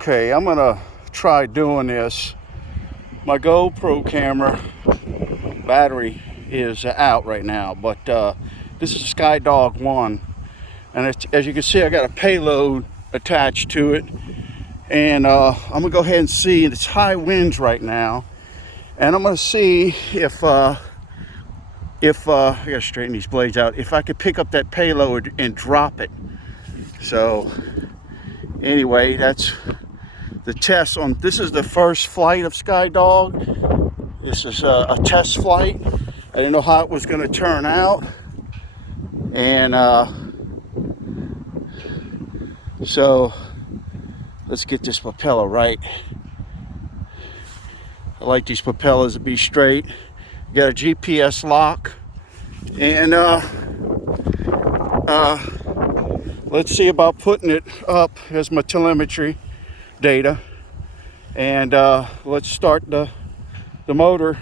Okay, I'm gonna try doing this. My GoPro camera battery is out right now, but this is SkyCougar F1, and it's, as you can see, I got a payload attached to it, and I'm gonna go ahead and see. It's high winds right now, and I'm gonna see if I gotta straighten these blades out, if I could pick up that payload and drop it. So anyway, that's the test on. This is the first flight of SkyCougar. This is a test flight. I didn't know how it was going to turn out, and so let's get this propeller right. I like these propellers to be straight. Got a GPS lock, and let's see about putting it up as my telemetry data, and let's start the motor